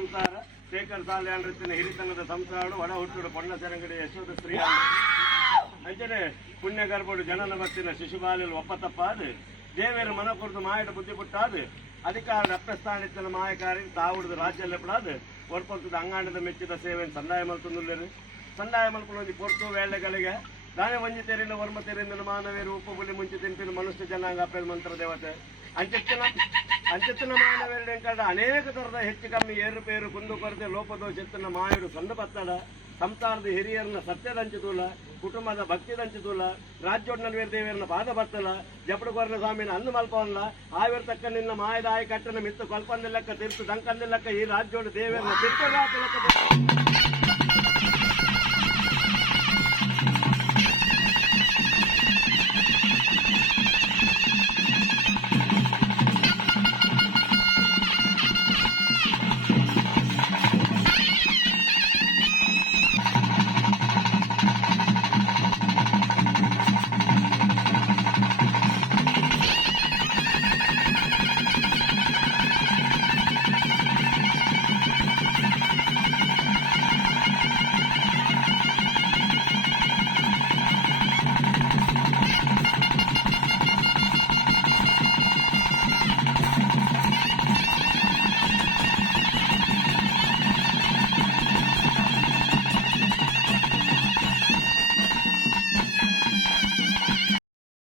ಸಂಸಾರ ಶೇಖರ್ ಸಾಲೆ ಅಂಡ್ರತ್ತಿನ ಹಿರಿತನದ ಸಂಸಾರ ಒಡ ಹುಟ್ಟುಡು ಪೊಣ್ಣ ಸೆರಂಗಡಿ ಯಶೋಧ ಸ್ತ್ರೀ ಅಂಚನೆ ಪುಣ್ಯ ಗರ್ಭಡು ಜನನ ಬತ್ತಿನ ಶಿಶುಬಾಲಲು ಒಪ್ಪತಪ್ಪಾದು ದೇವೇರು ಮನ ಕುರಿತು ಮಾಯಡ ಬುದ್ಧಿ ಪುಟ್ಟಾದು ಅಧಿಕಾರ ಅಪ್ರಸ್ಥಾನಿತ್ತನ ಮಾಯಕಾರಿ ತಾವುಡ್ದು ರಾಜ್ಯ ಪಡಾದು ಒರ್ಪೊರ್ತದ ಅಂಗಾಂಡದ ಮೆಚ್ಚಿದ ಸೇವೆಯನ್ನು ಸಂದಾಯ ಮಲ್ತುಂದುಲ್ಲೇರು ಸಂದಾಯ ಮಲ್ಕೊಂಡು ಪೊರ್ತು ವೇಳೆಗಳಿಗೆ ನಾನೇ ಒಂಜಿ ತೆರಿಂದ ವರ್ಮ ತೆರಿಂದ ಮಾನವೇರು ಉಪ್ಪು ಬುಲಿ ಮುಂಚೆ ತಿಂಪಿನ ಮನುಷ್ಯ ಜನಾಂಗ ಅಪ್ಪದ ಮಂತ್ರ ದೇವತೆ ಅಂಚೆತ್ತಿನ ಮಾನವೇರು ಎಂಕಂಡ ಅನೇಕ ತರದ ಹೆಚ್ಚು ಕಮ್ಮಿ ಏರುಪೇರು ಕುಂದು ಕೊರತೆ ಲೋಪದೋಷ ಎತ್ತಿನ ಮಾಯುಡು ಸಂದ ಬತ್ತಡ ಸಂಸಾರದ ಹಿರಿಯರನ್ನ ಸತ್ಯದಂಚಿತೂಲ ಕುಟುಂಬದ ಭಕ್ತಿದಂಚಿತೂಲ ರಾಜ್ಯೋಡ್ನಲ್ವೇರು ದೇವರನ್ನ ಪಾದ ಬತ್ತಲ ಜಪಡು ಕೊರಲ ಸ್ವಾಮಿನ ಅಂದು ಮಲ್ಪವಲ್ಲ ಆವಿರ ತಕ್ಕ ನಿನ್ನ ಮಾಯದ ಆಯಿ ಕಟ್ಟನ ಮಿತ್ತು ಕಲ್ಪಂದ ಲೆಕ್ಕ ತಿರ್ತು ದಂಕಂದ ಲೆಕ್ಕ ಈ ರಾಜ್ಯೋಡು ದೇವರನ್ನ ತಿರ್ತು ಲೆಕ್ಕ